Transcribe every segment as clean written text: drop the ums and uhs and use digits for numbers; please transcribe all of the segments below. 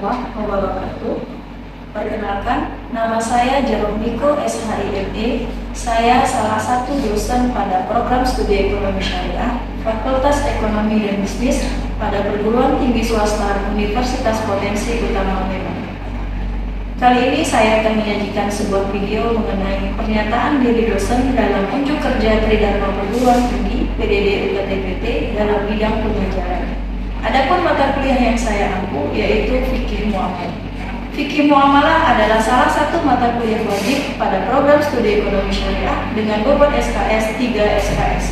warahmatullahi wabarakatuh. Perkenalkan, nama saya Jaromiko SHIME. Saya salah satu dosen pada program studi ekonomi syariah Fakultas Ekonomi dan Bisnis pada perguruan tinggi swasta Universitas Potensi Utama Lembang. Kali ini saya akan menyajikan sebuah video mengenai pernyataan diri dosen dalam unjuk kerja Tridharma Perguruan Tinggi PDD UKTPT dalam bidang pengajaran. Adapun mata kuliah yang saya ampu yaitu Fikih Muamalah. Fikih Muamalah adalah salah satu mata kuliah wajib pada program studi ekonomi syariah dengan bobot SKS 3 SKS.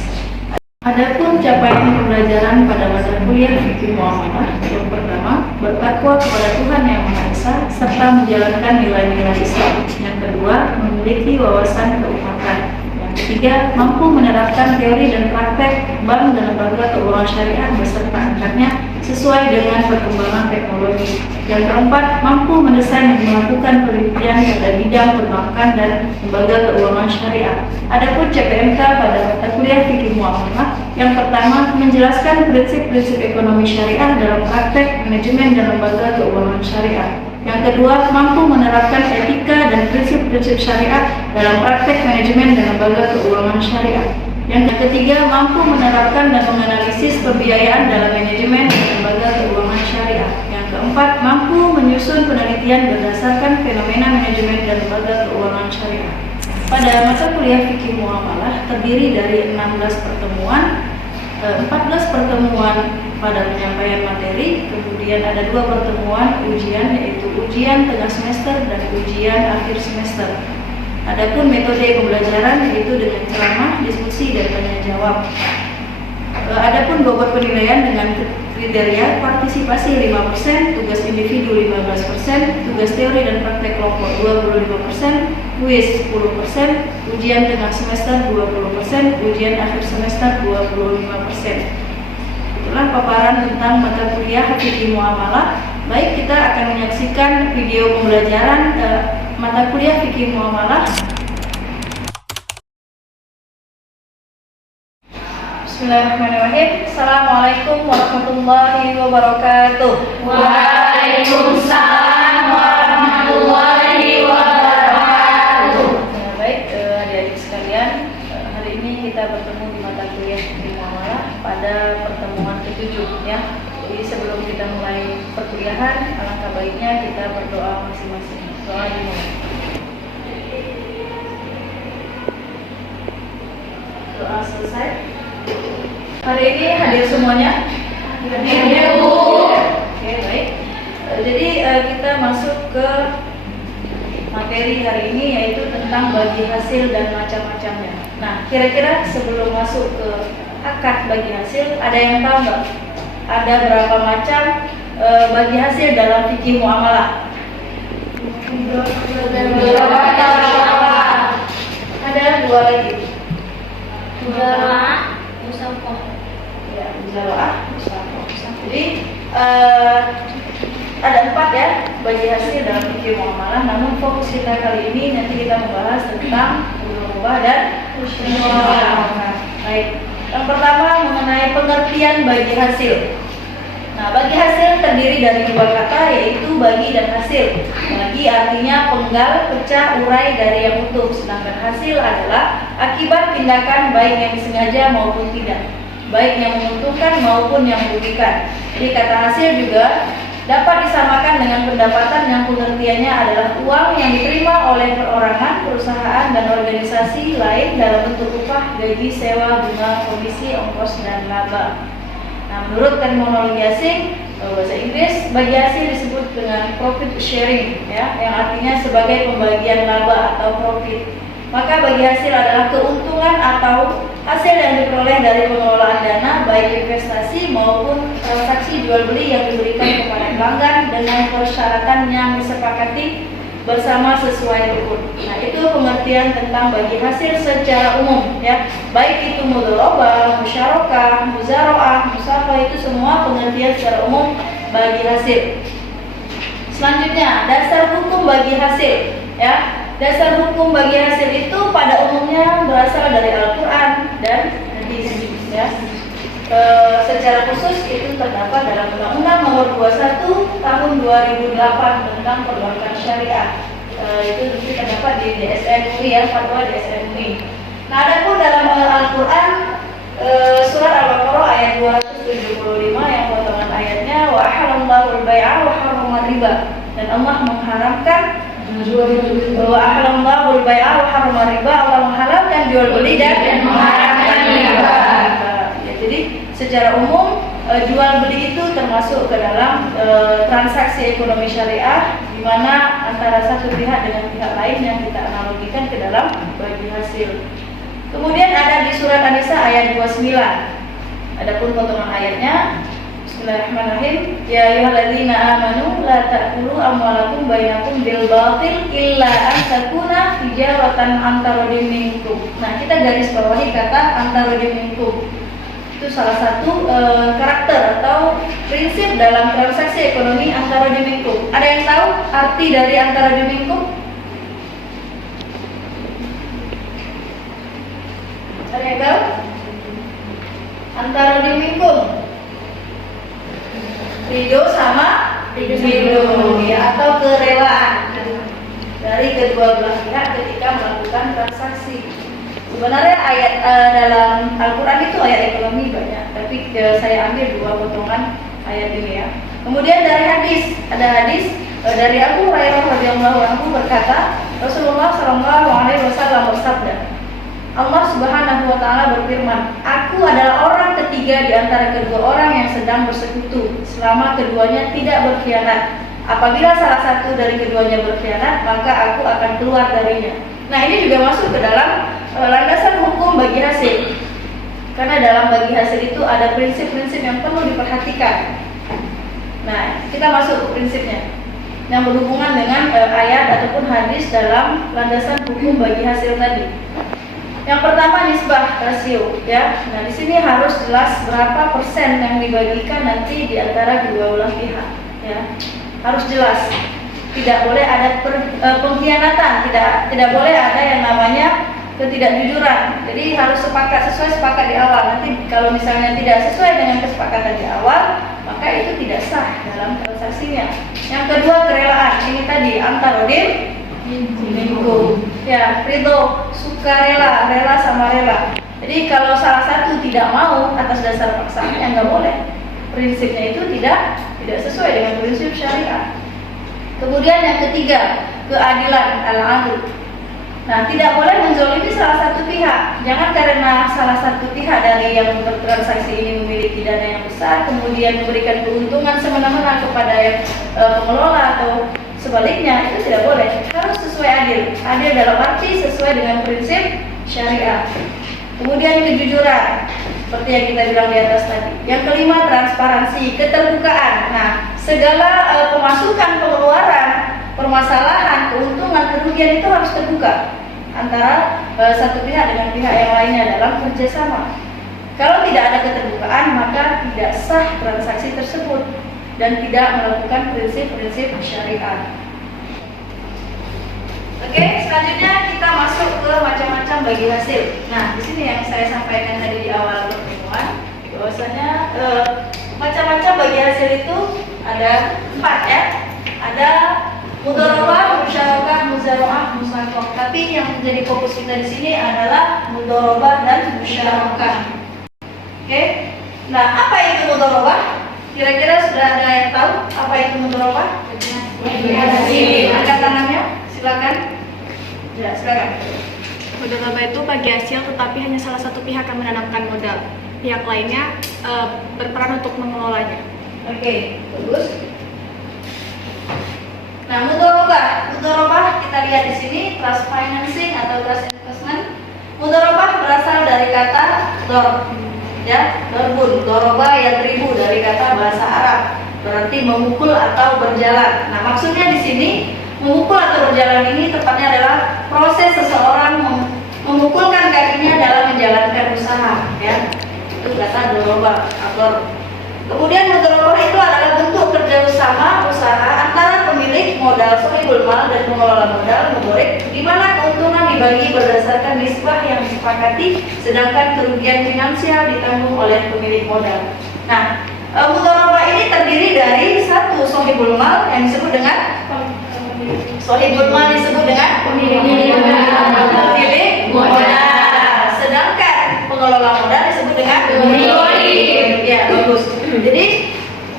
Adapun capaian pembelajaran pada mata kuliah Fikih Muamalah, yang pertama, bertakwa kepada Tuhan Yang Maha Esa serta menjalankan nilai-nilai Islam. Yang kedua, memiliki wawasan keumatan. Yang ketiga, mampu menerapkan teori dan praktek bank dan lembaga keuangan syariah beserta angkatnya sesuai dengan perkembangan teknologi. Yang keempat, mampu mendesain dan melakukan penelitian pada bidang perbankan dan lembaga keuangan syariah. Adapun CPMK pada mata kuliah Fikih Muamalah, yang pertama, menjelaskan prinsip-prinsip ekonomi syariah dalam praktek manajemen dan lembaga keuangan syariah. Yang kedua, mampu menerapkan etika dan prinsip-prinsip syariah dalam praktek manajemen dan lembaga keuangan syariah. Yang ketiga, mampu menerapkan dan menganalisis pembiayaan dalam manajemen dan lembaga keuangan syariah. Yang keempat, mampu menyusun penelitian berdasarkan fenomena manajemen dan lembaga keuangan syariah. Pada mata kuliah Fikih Muamalah terdiri dari 16 pertemuan, 14 pertemuan pada penyampaian materi, kemudian ada 2 pertemuan ujian, yaitu ujian tengah semester dan ujian akhir semester. Adapun metode pembelajaran yaitu dengan ceramah, diskusi, dan tanya jawab. Adapun bobot penilaian dengan kriteria partisipasi 5%, tugas individu 15%, tugas teori dan praktek kelompok 25%, kuis 10%, ujian tengah semester 20%, ujian akhir semester 25%. Itulah paparan tentang mata kuliah Fikih Muamalah. Baik, kita akan menyaksikan video pembelajaran mata kuliah Fikih Muamalah. Bismillahirrahmanirrahim. Assalamualaikum warahmatullahi wabarakatuh. Waalaikumsalam warahmatullahi wabarakatuh. Baik, adik-adik sekalian, hari ini kita bertemu di mata kuliah Fikih Muamalah pada pertemuan ke-7 ya. Jadi sebelum kita mulai perkuliahan, alangkah baiknya kita berdoa masing-masing. Doa dimulai. Doa selesai. Hari ini hadir semuanya? Hadir, Bu. Oke, baik. Jadi kita masuk ke materi hari ini yaitu tentang bagi hasil dan macam-macamnya. Nah, kira-kira sebelum masuk ke akad bagi hasil, ada yang tahu nggak? Ada berapa macam bagi hasil dalam fikih muamalah? Ada 2 lagi. Muzaroah, musafah. Ya, muzaroah, musafah. Jadi ada 4 ya bagi hasil dalam fikih muamalah. Namun fokus kita kali ini nanti kita membahas tentang murabah dan musyarokah. Baik. Yang pertama mengenai pengertian bagi hasil. Nah, bagi hasil terdiri dari 2 kata yaitu bagi dan hasil. Bagi artinya penggal, pecah, urai dari yang utuh, sedangkan hasil adalah akibat tindakan baik yang disengaja maupun tidak, baik yang menguntungkan maupun yang merugikan. Jadi kata hasil juga dapat disamakan dengan pendapatan yang pengertiannya adalah uang yang diterima oleh perorangan, perusahaan, dan organisasi lain dalam bentuk upah, gaji, sewa, bunga, komisi, ongkos, dan laba. Nah, menurut terminologi asing bahasa Inggris, bagi hasil disebut dengan profit sharing ya, yang artinya sebagai pembagian laba atau profit. Maka bagi hasil adalah keuntungan atau hasil yang diperoleh dari pengelolaan dana baik investasi maupun transaksi jual beli yang diberikan kepada pelanggan dengan persyaratan yang disepakati bersama sesuai rukun. Nah, itu pengertian tentang bagi hasil secara umum ya. Baik itu mudharabah, musyarokah, muzaroah, musafah, itu semua pengertian secara umum bagi hasil. Selanjutnya, dasar hukum bagi hasil ya. Dasar hukum bagi hasil itu pada umumnya berasal dari Al-Quran dan hadis ya. secara khusus itu terdapat dalam Undang-Undang Nomor 21 Tahun 2008 tentang Perbankan Syariah. Itu terdapat di DSN UI ya, fatwa DSN UI. Nah, adapun dalam Al-Quran surat Al-Baqarah ayat 275 yang potongan ayatnya wa ahallallahu al-bai'a wa harrama riba, dan Allah mengharamkan wa ahallallahu al-bai'a wa harrama riba, Allah menghalalkan jual beli dan mengharamkan riba. Jadi secara umum jual beli itu termasuk ke dalam transaksi ekonomi syariah, di mana antara satu pihak dengan pihak lain yang kita analogikan ke dalam bagi hasil. Kemudian ada di surat An-Nisa ayat 29. Adapun potongan ayatnya, Bismillahirrahmanirrahim. Ya ayyuhalladzina amanu la ta'kulu amwalakum bainakum bil batil illa an takuna tijaratan antaradin minkum. Nah, kita garis bawahi kata antaradin minkum. Itu salah satu karakter atau prinsip dalam transaksi ekonomi antara dimingkum. Ada yang tahu arti dari antara dimingkum? Ada yang tahu? Antara dimingkum, ridho sama ridho ya, atau kerelaan dari kedua belah pihak ketika melakukan transaksi. Sebenarnya ayat dalam Al-Quran itu ayat ekonomi banyak, tapi saya ambil dua potongan ayat ini ya. Kemudian dari hadis, ada hadis dari Abu Hurairah radhiyallahu anhu berkata, Rasulullah sallallahu alaihi wasallam bersabda, Allah Subhanahu wa taala berfirman, aku adalah orang ketiga di antara kedua orang yang sedang bersekutu selama keduanya tidak berkhianat. Apabila salah satu dari keduanya berkhianat, maka aku akan keluar darinya. Nah, ini juga masuk ke dalam landasan hukum bagi hasil. Karena dalam bagi hasil itu ada prinsip-prinsip yang perlu diperhatikan. Nah, kita masuk ke prinsipnya yang berhubungan dengan ayat ataupun hadis dalam landasan hukum bagi hasil tadi. Yang pertama nisbah rasio ya. Nah, di sini harus jelas berapa persen yang dibagikan nanti di antara kedua belah pihak ya. Harus jelas. Tidak boleh ada pengkhianatan, tidak boleh ada yang namanya ketidakjujuran. Jadi harus sepakat di awal. Nanti kalau misalnya tidak sesuai dengan kesepakatan di awal, maka itu tidak sah dalam transaksinya. Yang kedua kerelaan. Ini tadi antarodin minkum. Ya, ridho, sukarela, rela sama rela. Jadi kalau salah satu tidak mau atas dasar paksaan, ya nggak boleh. Prinsipnya itu tidak sesuai dengan prinsip syariah. Kemudian yang ketiga, keadilan al-adl. Nah, tidak boleh menzolimi salah satu pihak. Jangan karena salah satu pihak dari yang bertransaksi ini memiliki dana yang besar, kemudian memberikan keuntungan semena-mena kepada yang pengelola atau sebaliknya, itu tidak boleh. Harus sesuai adil. Adil dalam arti sesuai dengan prinsip syariah. Kemudian kejujuran, seperti yang kita bilang di atas tadi. Yang kelima, transparansi, keterbukaan. Nah, segala pemasukan, pengeluaran, permasalahan, keuntungan, kerugian itu harus terbuka antara satu pihak dengan pihak yang lainnya dalam kerjasama. Kalau tidak ada keterbukaan, maka tidak sah transaksi tersebut dan tidak melakukan prinsip-prinsip syariat. Oke, selanjutnya kita masuk ke macam-macam bagi hasil. Nah, di sini yang saya sampaikan tadi di awal pertemuan, bahwasanya macam-macam bagi hasil itu ada 4 ya. Ada mudharabah, musyarakah, muzaraah, musyarakah. Tapi yang menjadi fokus kita di sini adalah mudharabah dan musyarakah. Oke. Nah, apa itu mudharabah? Kira-kira sudah ada yang tahu apa itu mudharabah? Angkat tangannya, silakan. Ya, silakan. Mudharabah itu bagi hasil, tetapi hanya salah satu pihak yang menanamkan modal. Pihak lainnya berperan untuk mengelolanya. Oke, bagus. Nah, mudharabah kita lihat di sini, trust financing atau trust investment. Mudharabah berasal dari kata dor, ya, dorbun. Doroba yadribu dari kata bahasa Arab, berarti memukul atau berjalan. Nah, maksudnya di sini memukul atau berjalan ini tepatnya adalah proses seseorang memukulkan kakinya dalam menjalankan usaha, ya. Itu kata doroba atau. Kemudian mudharabah itu adalah bentuk kerjasama usaha antara pemilik modal sahibul mal dan pengelola modal mudorik, di mana keuntungan dibagi berdasarkan nisbah yang disepakati, sedangkan kerugian finansial ditanggung oleh pemilik modal. Nah, mudharabah ini terdiri dari satu sohibul mal yang disebut dengan sohibul mal disebut dengan pemilik modal. Sedangkan pengelola modal disebut dengan pemilik. Ya, bagus. Jadi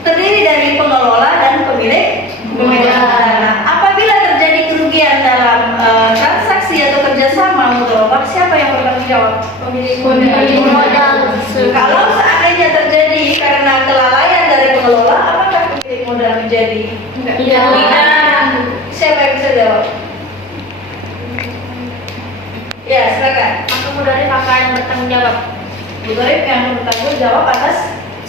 terdiri dari pengelola dan pemilik modal. Nah, apabila terjadi kerugian dalam transaksi atau kerjasama mudharabah, siapa yang bertanggung jawab? Pemilik modal. Kalau seandainya terjadi karena kelalaian dari pengelola, apakah pemilik modal menjadi? Tidak. Siapa yang bisa jawab? Ya, silakan. Maka mudarib akan bertanggung jawab. Mudarib yang bertanggung jawab atas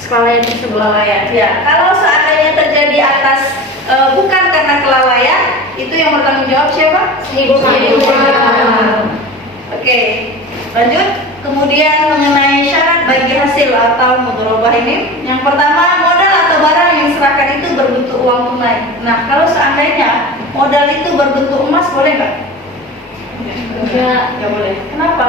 Kelalaian tersebut. kelalaian. Ya, kalau seandainya terjadi atas bukan karena kelalaian, itu yang bertanggung jawab siapa? Oke, lanjut. Kemudian mengenai syarat bagi hasil atau mudharabah ini, yang pertama modal atau barang yang diserahkan itu berbentuk uang tunai. Nah, kalau seandainya modal itu berbentuk emas, boleh nggak? Nggak boleh. Kenapa?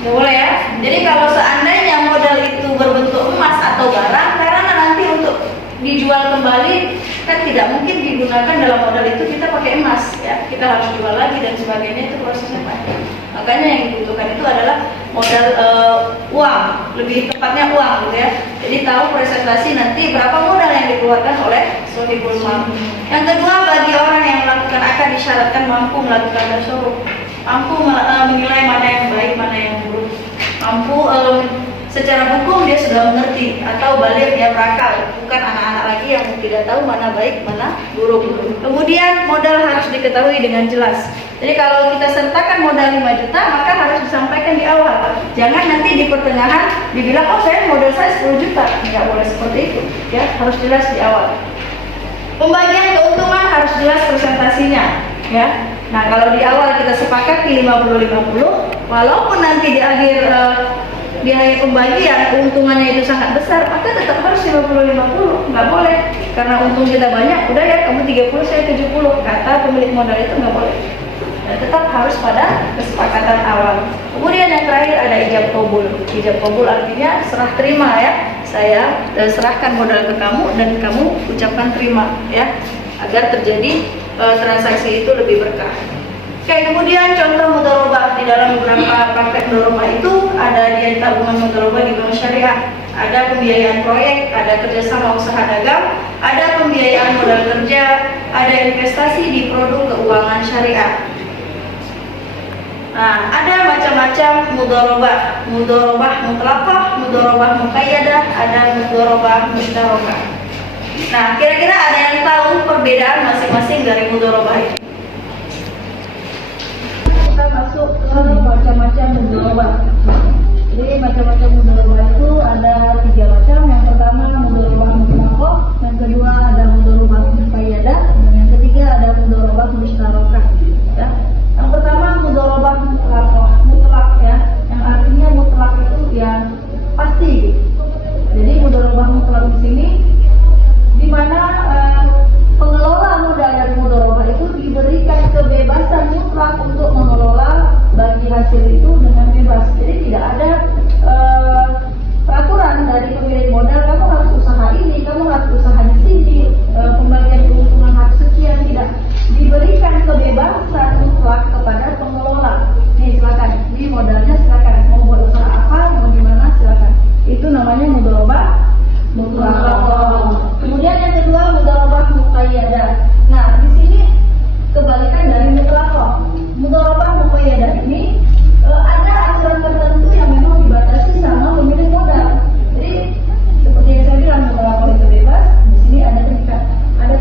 Nggak boleh ya. Jadi kalau seandainya modal itu berbentuk emas atau barang, karena nanti untuk dijual kembali kan tidak mungkin digunakan dalam modal itu kita pakai emas ya, kita harus jual lagi dan sebagainya, itu prosesnya panjang. Makanya yang dibutuhkan itu adalah modal uang, lebih tepatnya uang gitu ya. Jadi tahu presentasi nanti berapa modal yang dikeluarkan oleh sohibul mal. Yang kedua, bagi orang yang melakukan akad disyaratkan mampu melakukan tasyarruf, mampu menilai mana yang baik mana yang buruk, mampu secara hukum dia sudah mengerti atau balik dia berakal, bukan anak-anak lagi yang tidak tahu mana baik mana buruk. Kemudian modal harus diketahui dengan jelas. Jadi kalau kita sertakan modal 5 juta, maka harus disampaikan di awal. Jangan nanti di pertengahan dibilang oh saya modal saya 10 juta. Nggak boleh seperti itu ya, harus jelas di awal. Pembagian keuntungan harus jelas presentasinya ya. Nah, kalau di awal kita sepakati 50-50, walaupun nanti di akhir pembagian keuntungannya itu sangat besar, maka tetap harus 50-50, nggak boleh. Karena untung kita banyak, udah ya kamu 30 saya 70, kata pemilik modal itu nggak boleh. Dan tetap harus pada kesepakatan awal. Kemudian yang terakhir ada ijab qabul. Ijab qabul artinya serah terima ya. Saya serahkan modal ke kamu dan kamu ucapkan terima ya, agar terjadi transaksi itu lebih berkah. Oke, kemudian contoh mudharabah di dalam beberapa praktek mudharabah itu ada dia tabungan mudharabah di bank syariah, ada pembiayaan proyek, ada kerjasama usaha dagang, ada pembiayaan modal kerja, ada investasi di produk keuangan syariah. Nah, ada macam-macam mudharabah, mudharabah mutlaqah, mudharabah muqayyadah, ada mudharabah mushtarakah. Nah, kira-kira ada yang tahu perbedaan masing-masing dari mudharabah ini? Kita masuk ke macam-macam mudharabah. Jadi macam-macam mudharabah itu ada 3 macam. Yang pertama mudharabah mutlaqah, yang kedua ada mudharabah muqayyadah, dan yang ketiga ada mudharabah mushtarakah. Ya. Yang pertama mudharabah mutlaq ya, yang artinya mutlak itu yang pasti. Jadi mudharabah mutlaq di sini di mana pengelola modal dari mudharabah itu diberikan kebebasan mutlak untuk mengelola bagi hasil itu dengan bebas. Jadi tidak ada peraturan dari pemilik modal, kamu harus usaha ini, kamu harus usaha di sini, pembagian keuntungan harus sekian, tidak. Diberikan kebebasan mutlak kepada pengelola. Nih silakan, ini modalnya silakan, mau buat usaha apa, mau di mana silakan. Itu namanya mudharabah mutlaq. Kemudian yang kedua mudharabah muqayyadah. Nah, di sini kebalikan dari mutlaqah. Mudharabah muqayyadah ini ada aturan tertentu yang memang dibatasi sama pemilik modal. Jadi seperti yang saya bilang, mudharabah itu bebas, di sini ada terikat. Ada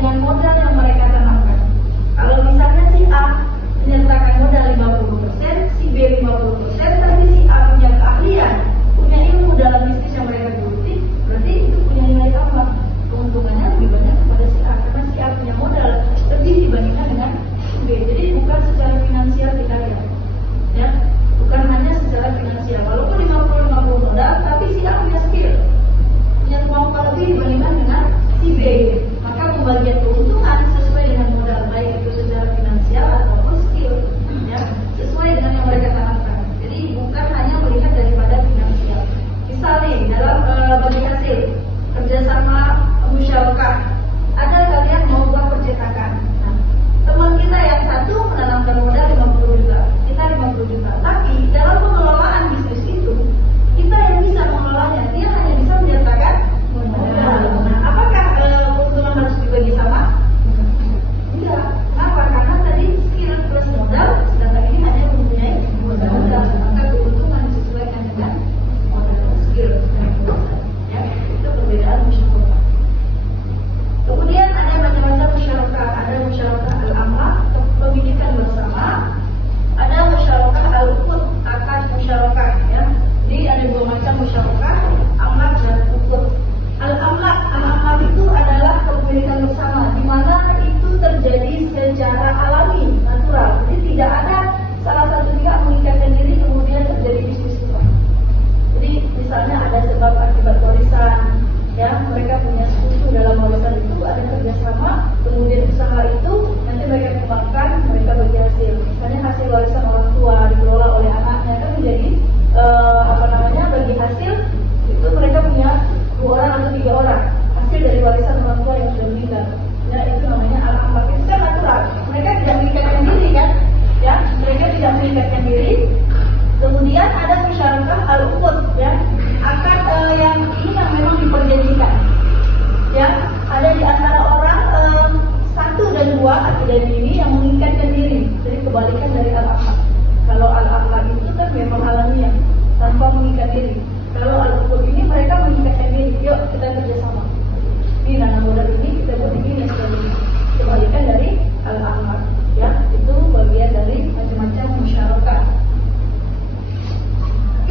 dengan modal yang mereka tanamkan. Kalau misalnya si A menyertakan modal 50%, si B 50%, tapi si A punya keahlian, punya ilmu dalam bisnis yang mereka geluti, berarti itu punya nilai tambah. Keuntungannya lebih banyak kepada si A karena si A punya modal lebih dibandingkan dengan si B. Jadi bukan secara finansial kita lihat, ya, bukan hanya secara finansial. Walaupun 50-50 modal, tapi si A punya skill, punya kemampuan lebih dibandingkan dengan si B. Maka pembagian keuntungan sesuai dengan modal, baik itu secara finansial ataupun skill, ya, sesuai dengan yang mereka tanamkan. Jadi bukan hanya melihat daripada finansial. Misal nih dalam bagi hasil kerjasama musyawarah, ada kalian mau buat percetakan. Nah, teman kita yang satu menanamkan modal 50 juta, kita 50 juta. Tapi dalam pengelolaan bisnis itu, kita yang bisa mengelolanya, dia hanya bisa menyertakan modal. Nah, apakah keuntungan harus dibagi sama? Enggak. Kenapa? Karena tadi skill plus modal, sedangkan ini hanya mempunyai modal. Maka keuntungan disesuaikan dengan modal, skill dan modal. Ya, itu perbedaan musyawarah. Kemudian ada macam-macam musyawarah. Ada musyawarah al-amlah, kepemilikan bersama. Ada musyawarah al-uqud, akad musyawarah, ya. Jadi ada dua macam musyawarah, amlah dan uqud. Al-amlah itu adalah kepemilikan bersama, di mana itu terjadi secara alami, natural. Jadi tidak ada salah satu pihak mengikatkan diri kemudian terjadi bisnis itu. Jadi misalnya ada sebab akibat warisan, ya, mereka punya sekutu dalam warisan itu, ada kerjasama, kemudian usaha itu nanti mereka kembangkan, mereka bagi hasil. Misalnya hasil warisan orang tua dikelola oleh anaknya, kan menjadi bagi hasil itu mereka punya 2 orang atau 3 orang hasil dari warisan orang tua yang sudah meninggal. Ya, itu namanya al-amlah. Itu kan natural. Mereka tidak mengikatkan diri, kan? Ya, mereka tidak mengikatkan diri. Kemudian ada musyawarah al-uqud, ya, akad yang ini yang memang diperjanjikan, ya, ada di antara orang 1 dan 2 akidah ini yang mengikatkan diri. Jadi kebalikan dari al-amlah. Kalau al-amlah itu kan memang alamiah, tanpa mengikat diri. Kalau al-uqud ini mereka mengikatkan diri, yuk kita kerjasama. Ini nanam modal ini kita buat begini sebagainya. Kebalikan dari al-amlah, ya, itu bagian dari macam-macam musyawarah.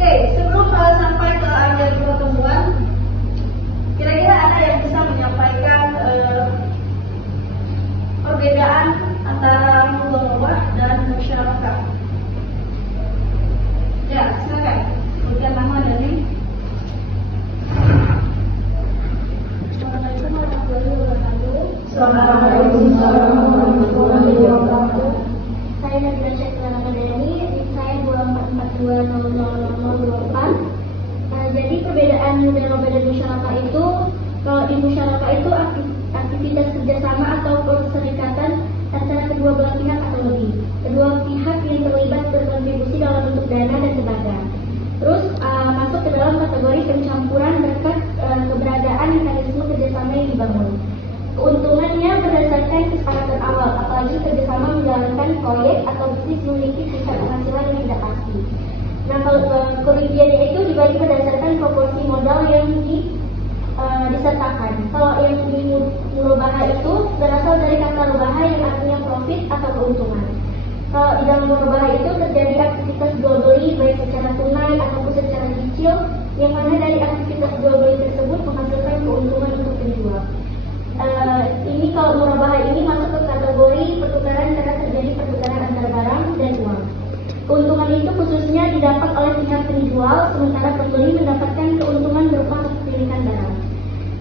Oke, sebelum sampai ke akhir pertemuan, kira-kira ada yang bisa menyampaikan perbedaan antara mudharabah dan musyawarah? Ya, silakan. Sebutkan nama dari. Assalamualaikum warahmatullahi wabarakatuh. Saya Nabila Syekh Akademi, saya 24200024. Jadi perbedaan mudharabah dan musyawarah itu, kalau di musyawarah itu aktivitas kerjasama atau perserikatan antara kedua belah pihak atau lebih. Kedua pihak yang terlibat berkontribusi dalam bentuk dana dan tenaga. Terus masuk ke dalam kategori pencampuran berkat keberadaan mekanisme kerjasama yang dibangun. Keuntungannya berdasarkan kesepakatan awal, apalagi kerjasama menjalankan proyek atau bisnis memiliki tingkat penghasilan yang tidak pasti. Nah, kalau kerugiannya itu dibagi berdasarkan proporsi modal yang disertakan. Kalau yang di murabahah itu berasal dari kata rubaha yang artinya profit atau keuntungan. Kalau di dalam murabahah itu terjadi aktivitas jual beli baik secara tunai ataupun secara cicil, yang mana dari aktivitas jual beli tersebut menghasilkan keuntungan untuk penjual. Ini kalau murabahah ini masuk ke kategori pertukaran karena terjadi pertukaran antara barang dan uang. Keuntungan itu khususnya didapat oleh pihak penjual, sementara pembeli mendapatkan keuntungan berupa kepemilikan barang.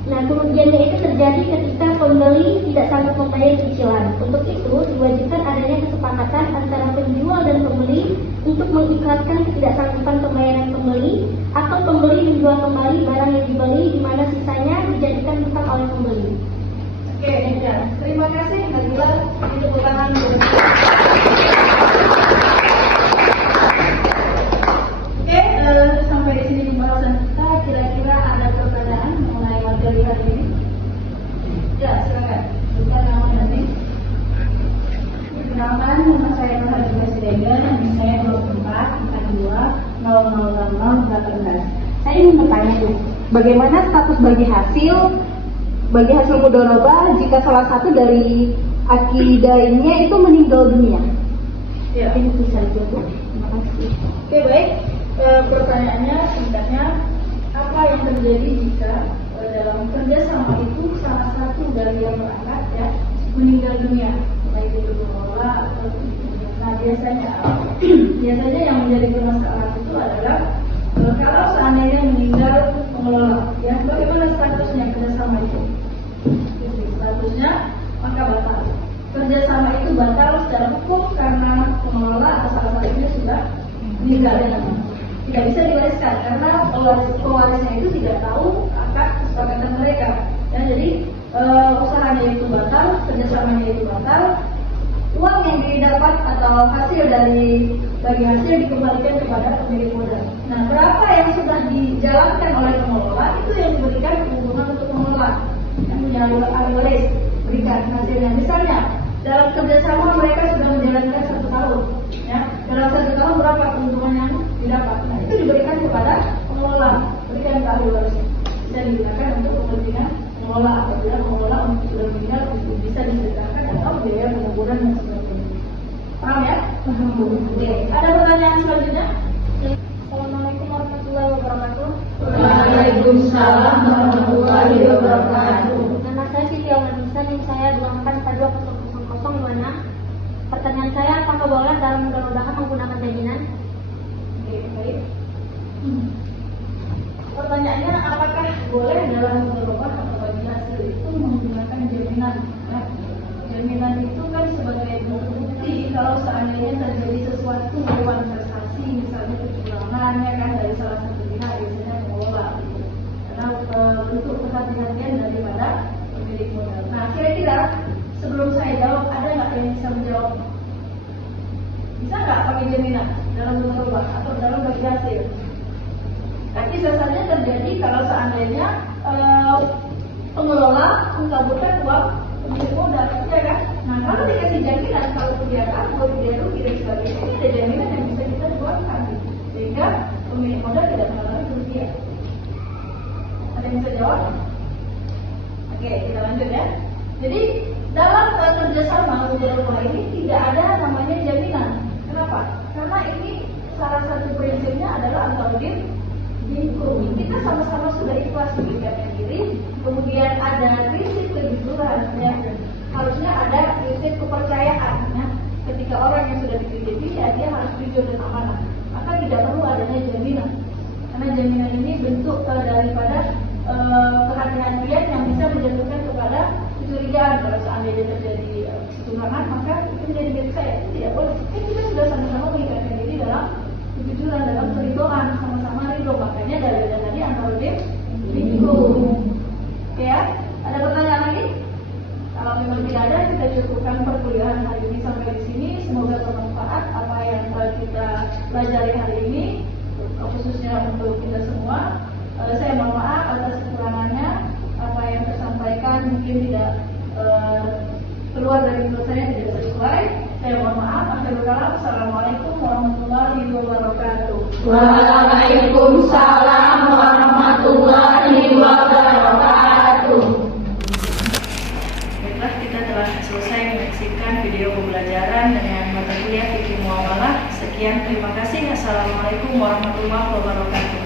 Nah, kerugiannya itu terjadi ketika pembeli tidak sanggup membayar cicilan. Untuk itu, diwajibkan adanya kesepakatan antara penjual dan pembeli untuk mengikhlaskan ketidaksanggupan pembayaran pembeli, atau pembeli menjual kembali barang yang dibeli, di mana sisanya dijadikan hutang oleh pembeli. Oke, ya. Terima kasih Nabila. Tepuk tangan. Oke, sampai di sini pembahasan kita. Kira-kira ada pertanyaan mengenai materi hari ini? Ya, silakan. Bukan nama nanti. Perkenalkan, nama saya Nur Presiden, saya 24 006018. Saya ingin bertanya nih, bagaimana status bagi hasil bagi hasil mudharabah jika salah satu dari akidainya itu meninggal dunia. Ya. Ini bisa dijawab. Terima kasih. Oke, baik. Pertanyaannya singkatnya, apa yang terjadi jika dalam kerjasama itu salah satu dari yang berangkat ya meninggal dunia, baik itu pengelola atau nah biasanya yang menjadi permasalahan itu adalah kalau seandainya meninggal pengelola, ya bagaimana statusnya kerjasama itu? Statusnya maka batal. Kerjasama itu batal secara hukum karena pengelola atau salah satunya sudah meninggal. Tidak bisa diwariskan karena pewarisnya itu tidak tahu akad kesepakatan mereka. Ya, jadi usahanya itu batal, kerjasamanya itu batal. Uang yang didapat atau hasil dari bagi hasil dikembalikan kepada pemilik modal. Nah, berapa yang sudah dijalankan oleh pengelola itu yang diberikan keuntungan untuk pengelola yang punya ahli waris berikan hasilnya. Misalnya dalam kerjasama mereka sudah menjalankan 1 tahun, ya dalam 1 tahun berapa keuntungan yang didapat? Nah, itu diberikan kepada pengelola, berikan ke ahli waris. Bisa digunakan untuk kepentingan pengelola apabila pengelola untuk sudah meninggal untuk bisa disedekahkan atau biaya penguburan dan sebagainya. Paham ya? Oke. Ada pertanyaan selanjutnya? Assalamualaikum warahmatullahi wabarakatuh. Waalaikumsalam warahmatullahi wabarakatuh. Nama saya Siti Awanisa, NIM saya 2442000 di mana? Pertanyaan saya, apakah boleh dalam mudharabah menggunakan jaminan? Oke, baik. Pertanyaannya, apakah boleh dalam mudharabah atau bagi hasil itu menggunakan jaminan? Nah, jaminan itu kan sebagai bukti kalau seandainya terjadi sesuatu hewan transaksi, misalnya kecurangan ya kan dari salah satu pihak, biasanya pengelola. Karena bentuk kehati-hatian daripada pemilik modal. Nah, kira-kira sebelum saya jawab, ada nggak yang bisa menjawab? Bisa nggak pakai jaminan dalam mudharabah atau dalam bagi hasil? Tapi saja terjadi kalau seandainya pengelola mengabulkan uang pemilik modal, ya kan? Nah, kalau dikasih jaminan, kalau dia kabur, dia rugi dan sebagainya, ini ada jaminan yang bisa kita jualkan, sehingga pemilik modal tidak mengalami kerugian. Ada yang bisa jawab? Oke, kita lanjut ya. Jadi dalam kerjasama mudharabah ini tidak ada namanya jaminan. Kenapa? Karena ini salah satu prinsipnya adalah al-tawdid binkum. Kita sama-sama sudah ikhlas memberikan diri, kemudian ada prinsip kejujuran, ya. Harusnya ada prinsip kepercayaan, ya. Ketika orang yang sudah dipilih ya dia harus jujur dan amanah. Maka tidak perlu adanya jaminan, karena jaminan ini bentuk daripada kehati-hatian yang bisa menjatuhkan kepada kecurigaan. Kalau seandainya terjadi kecurangan, maka itu menjadi milik saya, itu tidak boleh. Kita sudah sama-sama mengikatkan diri dalam kejujuran, dalam keridoan, sama-sama ridho. Makanya dalilnya tadi antara minggu. Oke ya, ada pertanyaan lagi? Kalau memang tidak ada, kita cukupkan perkuliahan hari ini sampai di sini. Semoga bermanfaat apa yang kita pelajari hari ini, khususnya untuk kita semua. Saya mohon maaf atas kekurangannya, apa yang tersampaikan mungkin tidak keluar dari mulut saya, tidak sesuai. Saya mohon maaf. Akhirul kalam. Assalamualaikum warahmatullahi wabarakatuh. Waalaikumsalam warahmatullahi wabarakatuh. Baiklah, kita telah selesai menyaksikan video pembelajaran dengan mata kuliah fikih muamalah. Sekian, terima kasih. Assalamualaikum warahmatullahi wabarakatuh.